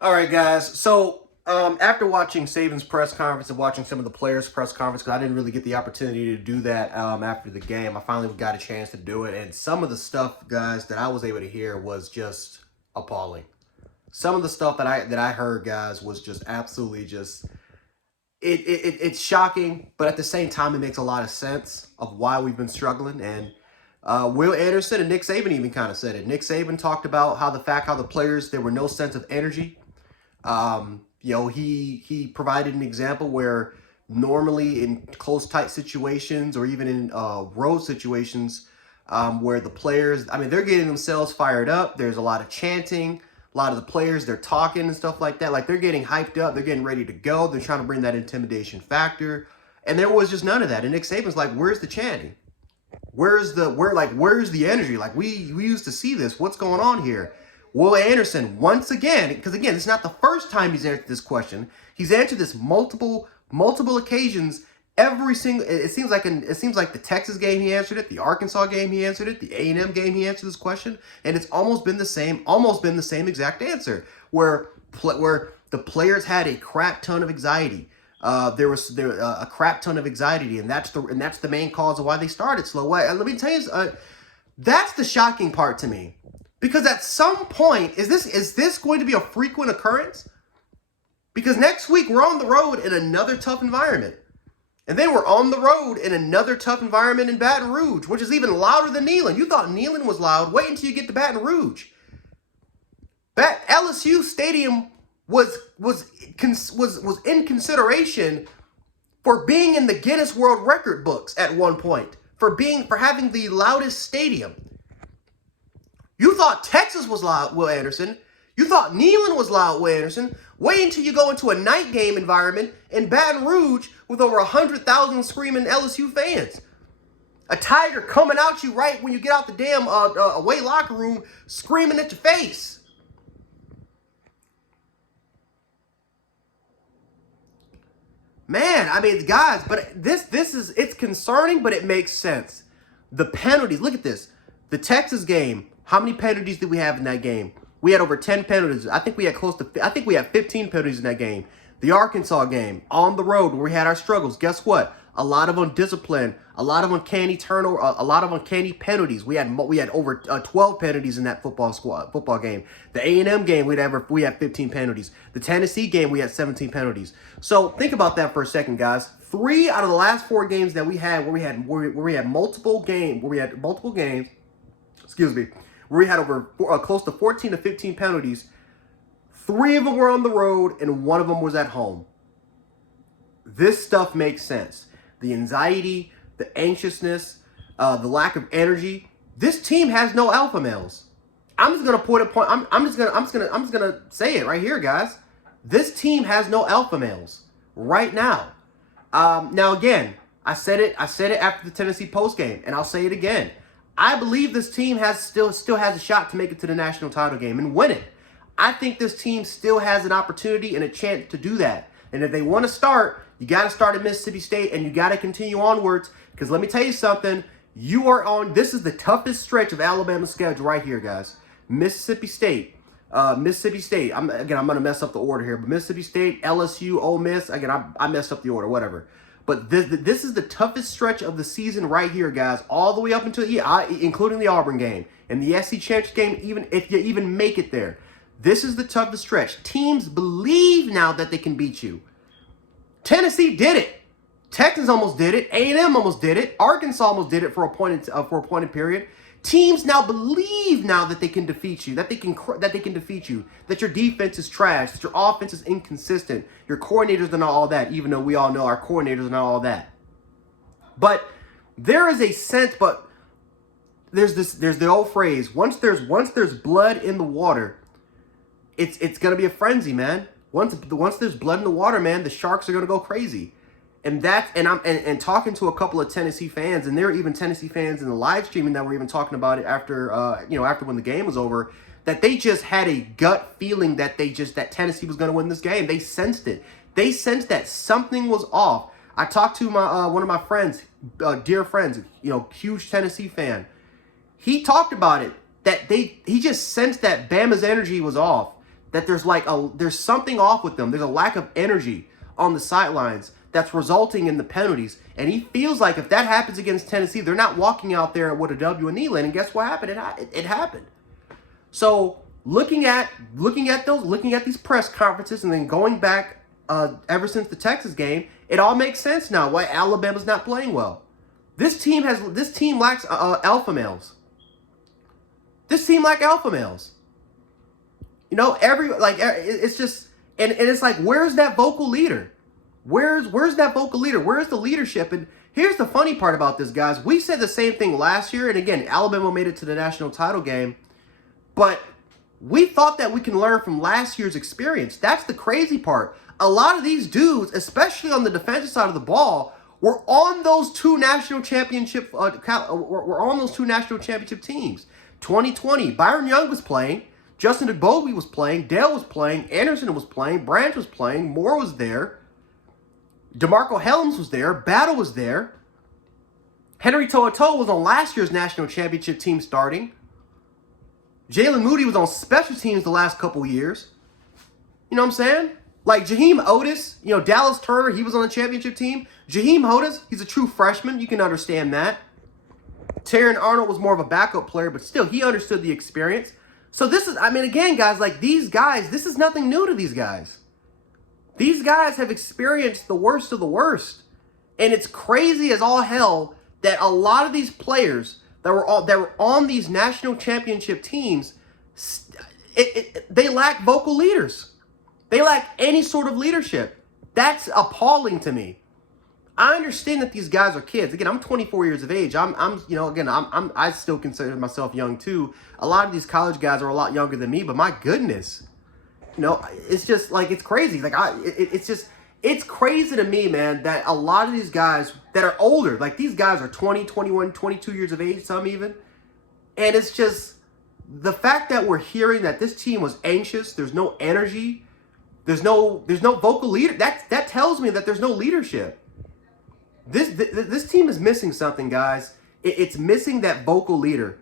All right, guys. So after watching Saban's press conference and watching some of the players' press conference, because I didn't really get the opportunity to do that after the game, I finally got a chance to do it. And some of the stuff, guys, that I was able to hear was just appalling. Some of the stuff that I heard, guys, was just absolutely just it's shocking, but at the same time, it makes a lot of sense of why we've been struggling. And Will Anderson and Nick Saban even kind of said it. Nick Saban talked about how the players, there were no sense of energy. He provided an example where normally in close, tight situations or even in road situations, where the players, I mean, they're getting themselves fired up. There's a lot of chanting. A lot of the players, they're talking and stuff like that. Like, they're getting hyped up. They're getting ready to go. They're trying to bring that intimidation factor. And there was just none of that. And Nick Saban's like, where's the chanting? Where's the energy? Like, we used to see this. What's going on here? Will Anderson, once again, because again, it's not the first time he's answered this question. He's answered this multiple occasions. Every single, it seems like the Texas game he answered it, the Arkansas game he answered it, the A&M game he answered this question, and it's almost been the same exact answer, where the players had a crap ton of anxiety. There was a crap ton of anxiety, and that's the main cause of why they started slow. Let me tell you, that's the shocking part to me, because at some point, is this going to be a frequent occurrence? Because next week we're on the road in another tough environment. And then we're on the road in another tough environment in Baton Rouge, which is even louder than Neyland. You thought Neyland was loud. Wait until you get to Baton Rouge. LSU Stadium was in consideration for being in the Guinness World Record books at one point, for having the loudest stadium. You thought Texas was loud, Will Anderson. You thought Neyland was loud, Will Anderson. Wait until you go into a night game environment in Baton Rouge with over 100,000 screaming LSU fans. A tiger coming at you right when you get out the damn away locker room, screaming at your face. Man, I mean, guys, but it's concerning, but it makes sense. The penalties, look at this. The Texas game, how many penalties did we have in that game? We had over 10 penalties. I think we had 15 penalties in that game. The Arkansas game, on the road, where we had our struggles. Guess what? A lot of undiscipline, a lot of uncanny turnover, a lot of uncanny penalties. We had over 12 penalties in that football game. The A&M game, we had 15 penalties. The Tennessee game, we had 17 penalties. So think about that for a second, guys. 3 out of the last 4 games that we had, where we had multiple games, excuse me, where we had over close to 14 to 15 penalties. 3 of them were on the road, and 1 of them was at home. This stuff makes sense. The anxiety, the anxiousness, the lack of energy. This team has no alpha males. I'm just gonna say it right here, guys. This team has no alpha males right now. Now again, I said it after the Tennessee postgame, and I'll say it again. I believe this team still has a shot to make it to the national title game and win it. I think this team still has an opportunity and a chance to do that. And if they want to start, you got to start at Mississippi State, and you got to continue onwards. Because let me tell you something, this is the toughest stretch of Alabama's schedule right here, guys. Mississippi State. I'm going to mess up the order here, but Mississippi State, LSU, Ole Miss. Again, I messed up the order, whatever. But this is the toughest stretch of the season right here, guys, all the way up until, including the Auburn game. And the SEC Championship game, even if you even make it there. This is the toughest stretch. Teams believe now that they can beat you. Tennessee did it. Texas almost did it. A&M almost did it. Arkansas almost did it for a pointed period. Teams now believe now that they can defeat you, that they can defeat you, that your defense is trash, that your offense is inconsistent, your coordinators are not all that, even though we all know our coordinators are not all that. But there is a sense, there's the old phrase, once there's blood in the water, it's gonna be a frenzy, man. Once there's blood in the water, man, the Sharks are gonna go crazy. And I'm talking to a couple of Tennessee fans, and there were even Tennessee fans in the live streaming that were even talking about it after when the game was over, that they just had a gut feeling that Tennessee was going to win this game. They sensed it. They sensed that something was off. I talked to one of my friends, dear friends, huge Tennessee fan. He talked about it, that he just sensed that Bama's energy was off. that there's something off with them. There's a lack of energy on the sidelines that's resulting in the penalties. And he feels like if that happens against Tennessee, they're not walking out there with a W and kneeling. And guess what happened? It happened. So looking at these press conferences and then going back ever since the Texas game, it all makes sense now why Alabama's not playing well. This team lacks alpha males. This team lacks alpha males. You know, it's just and it's like, where's that vocal leader? Where's that vocal leader? Where's the leadership? And here's the funny part about this, guys. We said the same thing last year, and again, Alabama made it to the national title game, but we thought that we can learn from last year's experience. That's the crazy part. A lot of these dudes, especially on the defensive side of the ball, were on those two national championship teams. 2020, Byron Young was playing, Justin Agbobi was playing, Dale was playing, Anderson was playing, Branch was playing, Moore was there, DeMarco Helms was there, Battle was there, Henry To'oTo'o was on last year's national championship team starting, Jalen Moody was on special teams the last couple years. You know what I'm saying? Like Jaheim Otis, you know, Dallas Turner, he was on the championship team. Jaheim Otis, he's a true freshman. You can understand that. Terran Arnold was more of a backup player, but still, he understood the experience. So this is, I mean, again, guys, like these guys, this is nothing new to these guys. These guys have experienced the worst of the worst. And it's crazy as all hell that a lot of these players that were on these national championship teams, they lack vocal leaders. They lack any sort of leadership. That's appalling to me. I understand that these guys are kids. Again, I'm 24 years of age. I still consider myself young too. A lot of these college guys are a lot younger than me, but my goodness, you know, it's just like, it's crazy. Like it's crazy to me, man, that a lot of these guys that are older, like these guys are 20, 21, 22 years of age, some even. And it's just the fact that we're hearing that this team was anxious, there's no energy, there's no vocal leader. That tells me that there's no leadership. This team is missing something, guys. It's missing that vocal leader.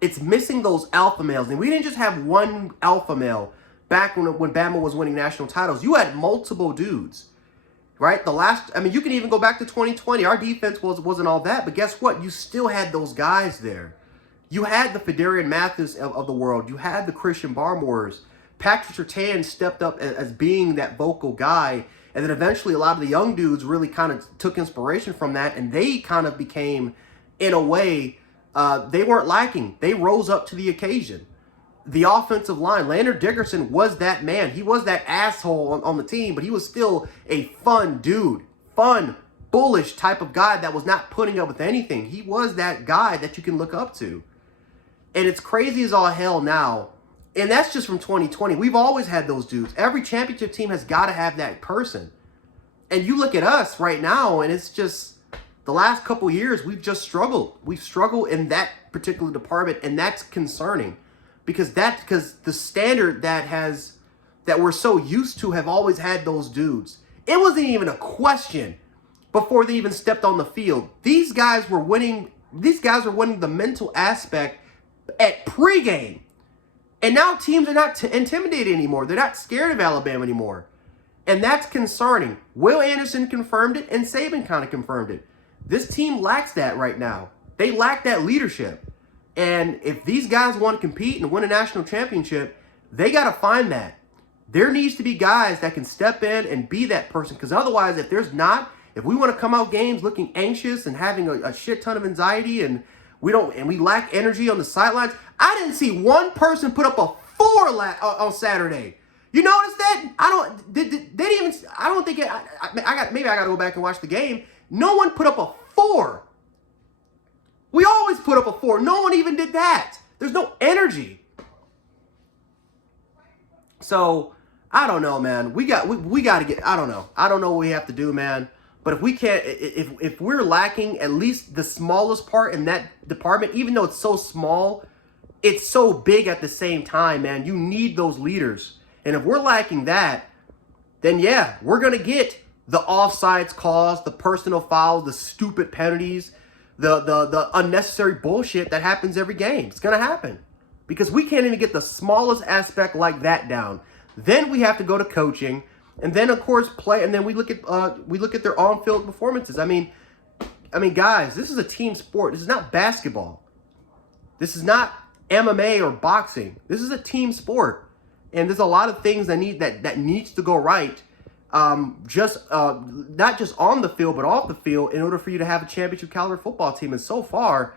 It's missing those alpha males. And we didn't just have one alpha male back when Bama was winning national titles. You had multiple dudes, right? You can even go back to 2020. Our defense wasn't all that, but guess what? You still had those guys there. You had the Fedarian Mathis of the world. You had the Christian Barmores. Patrick Surtain stepped up as being that vocal guy. And then eventually a lot of the young dudes really kind of took inspiration from that. And they kind of became, in a way, they weren't lacking. They rose up to the occasion. The offensive line, Leonard Dickerson was that man. He was that asshole on the team, but he was still a fun dude. Fun, bullish type of guy that was not putting up with anything. He was that guy that you can look up to. And it's crazy as all hell now. And that's just from 2020. We've always had those dudes. Every championship team has got to have that person. And you look at us right now, and it's just the last couple years, we've just struggled. We've struggled in that particular department, and that's concerning. Because the standard that we're so used to have always had those dudes. It wasn't even a question before they even stepped on the field. These guys were winning the mental aspect at pregame. And now teams are not intimidated anymore. They're not scared of Alabama anymore. And that's concerning. Will Anderson confirmed it, and Saban kind of confirmed it. This team lacks that right now. They lack that leadership. And if these guys want to compete and win a national championship, they got to find that. There needs to be guys that can step in and be that person. Because otherwise, if we want to come out games looking anxious and having a shit ton of anxiety and we lack energy on the sidelines. I didn't see one person put up a 4 on Saturday. You notice that? Maybe I got to go back and watch the game. No one put up a 4. We always put up a 4. No one even did that. There's no energy. So, I don't know, man. We got to get, I don't know. I don't know what we have to do, man. But if we can't, if we're lacking at least the smallest part in that department, even though it's so small, it's so big at the same time, man. You need those leaders. And if we're lacking that, then yeah, we're going to get the offsides calls, the personal fouls, the stupid penalties, the unnecessary bullshit that happens every game. It's going to happen. because we can't even get the smallest aspect like that down. Then we have to go to coaching, and then of course play, and then we look at their on-field performances. I mean, guys, this is a team sport. This is not basketball. This is not MMA or boxing. This is a team sport, and there's a lot of things that needs to go right. Not just on the field, but off the field, in order for you to have a championship caliber football team. And so far,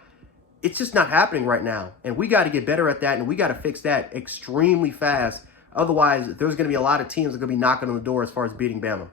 it's just not happening right now. And we got to get better at that, and we got to fix that extremely fast. Otherwise, there's going to be a lot of teams that are going to be knocking on the door as far as beating Bama.